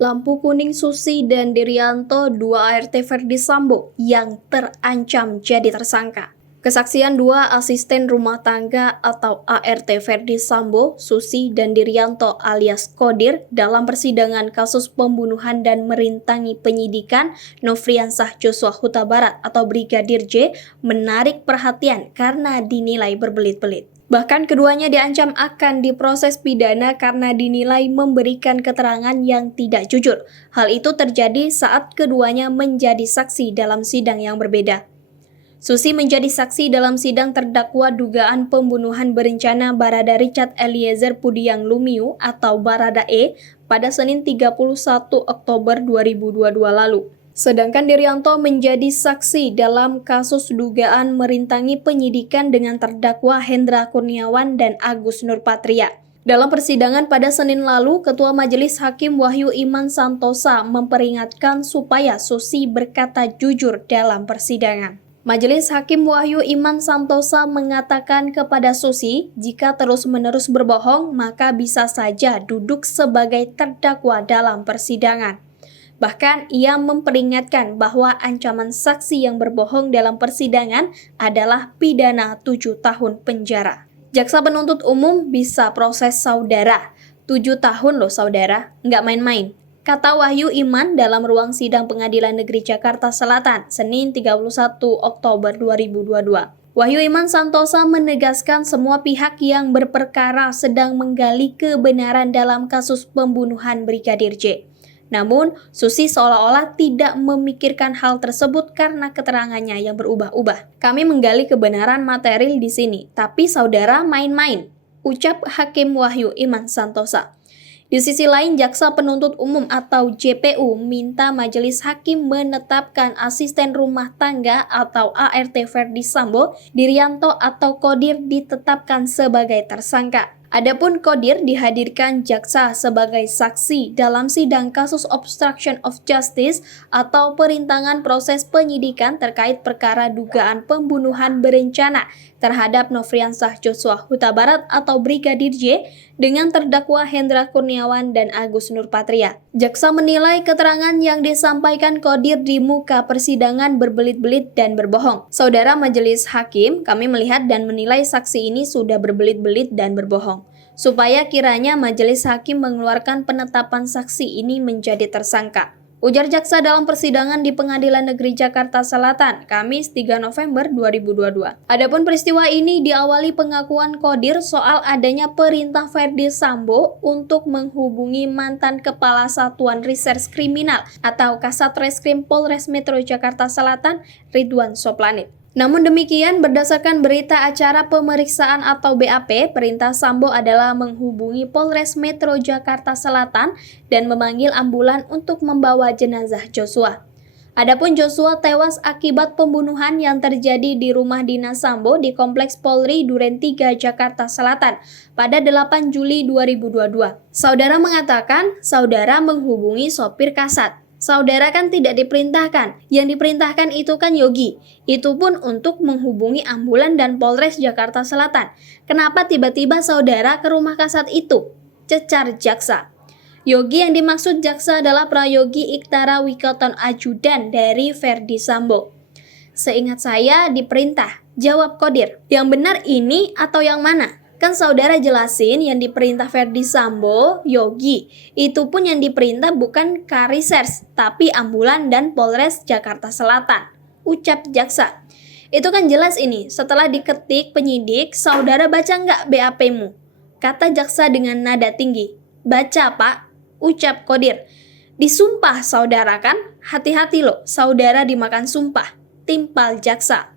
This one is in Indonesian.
Lampu kuning Susi dan Dirianto, dua ART Verdi Sambo yang terancam jadi tersangka. Kesaksian dua asisten rumah tangga atau ART Verdi Sambo, Susi dan Dirianto alias Kodir dalam persidangan kasus pembunuhan dan merintangi penyidikan Nofriansah Joshua Huta Barat atau Brigadir J menarik perhatian karena dinilai berbelit-belit. Bahkan keduanya diancam akan diproses pidana karena dinilai memberikan keterangan yang tidak jujur. Hal itu terjadi saat keduanya menjadi saksi dalam sidang yang berbeda. Susi menjadi saksi dalam sidang terdakwa dugaan pembunuhan berencana Barada Richard Eliezer Pudiang Lumiu atau Barada E pada Senin 31 Oktober 2022 lalu. Sedangkan Dirianto menjadi saksi dalam kasus dugaan merintangi penyidikan dengan terdakwa Hendra Kurniawan dan Agus Nurpatria. Dalam persidangan pada Senin lalu, Ketua Majelis Hakim Wahyu Iman Santosa memperingatkan supaya Susi berkata jujur dalam persidangan. Majelis Hakim Wahyu Iman Santosa mengatakan kepada Susi, jika terus-menerus berbohong, maka bisa saja duduk sebagai terdakwa dalam persidangan. Bahkan ia memperingatkan bahwa ancaman saksi yang berbohong dalam persidangan adalah pidana 7 tahun penjara. Jaksa penuntut umum bisa proses saudara. 7 tahun loh saudara, nggak main-main. Kata Wahyu Iman dalam ruang sidang Pengadilan Negeri Jakarta Selatan, Senin 31 Oktober 2022. Wahyu Iman Santosa menegaskan semua pihak yang berperkara sedang menggali kebenaran dalam kasus pembunuhan Brigadir J. Namun, Susi seolah-olah tidak memikirkan hal tersebut karena keterangannya yang berubah-ubah. Kami menggali kebenaran material di sini, tapi saudara main-main, ucap Hakim Wahyu Iman Santosa. Di sisi lain, Jaksa Penuntut Umum atau JPU minta Majelis Hakim menetapkan asisten rumah tangga atau ART Verdi Sambo, Dirianto atau Kodir ditetapkan sebagai tersangka. Adapun Kodir dihadirkan jaksa sebagai saksi dalam sidang kasus obstruction of justice atau perintangan proses penyidikan terkait perkara dugaan pembunuhan berencana terhadap Nofriansah Joshua Huta Barat atau Brigadir J dengan terdakwa Hendra Kurniawan dan Agus Nurpatria. Jaksa menilai keterangan yang disampaikan Kodir di muka persidangan berbelit-belit dan berbohong. Saudara Majelis Hakim, kami melihat dan menilai saksi ini sudah berbelit-belit dan berbohong. Supaya kiranya Majelis Hakim mengeluarkan penetapan saksi ini menjadi tersangka. Ujar jaksa dalam persidangan di Pengadilan Negeri Jakarta Selatan, Kamis 3 November 2022. Adapun peristiwa ini diawali pengakuan Kodir soal adanya perintah Verdi Sambo untuk menghubungi mantan Kepala Satuan Reserse Kriminal atau Kasat Reskrim Polres Metro Jakarta Selatan, Ridwan Soplanit. Namun demikian, berdasarkan berita acara pemeriksaan atau BAP, perintah Sambo adalah menghubungi Polres Metro Jakarta Selatan dan memanggil ambulan untuk membawa jenazah Joshua. Adapun Joshua tewas akibat pembunuhan yang terjadi di rumah dinas Sambo di Kompleks Polri Duren 3 Jakarta Selatan pada 8 Juli 2022. Saudara mengatakan, saudara menghubungi sopir Kasat. Saudara kan tidak diperintahkan, yang diperintahkan itu kan Yogi. Itu pun untuk menghubungi ambulan dan Polres Jakarta Selatan. Kenapa tiba-tiba saudara ke rumah Kasat itu? Cecar jaksa. Yogi yang dimaksud jaksa adalah Prayogi Iktara Wikoton Ajudan dari Verdi Sambo. Seingat saya diperintah, jawab Kodir. Yang benar ini atau yang mana? Kan saudara jelasin yang diperintah Verdi Sambo, Yogi. Itu pun yang diperintah bukan Karisers, tapi ambulan dan Polres Jakarta Selatan. Ucap jaksa. Itu kan jelas ini, setelah diketik penyidik, saudara baca nggak BAP-mu? Kata jaksa dengan nada tinggi. Baca pak, ucap Kodir. Disumpah saudara kan? Hati-hati loh, saudara dimakan sumpah. Timpal jaksa.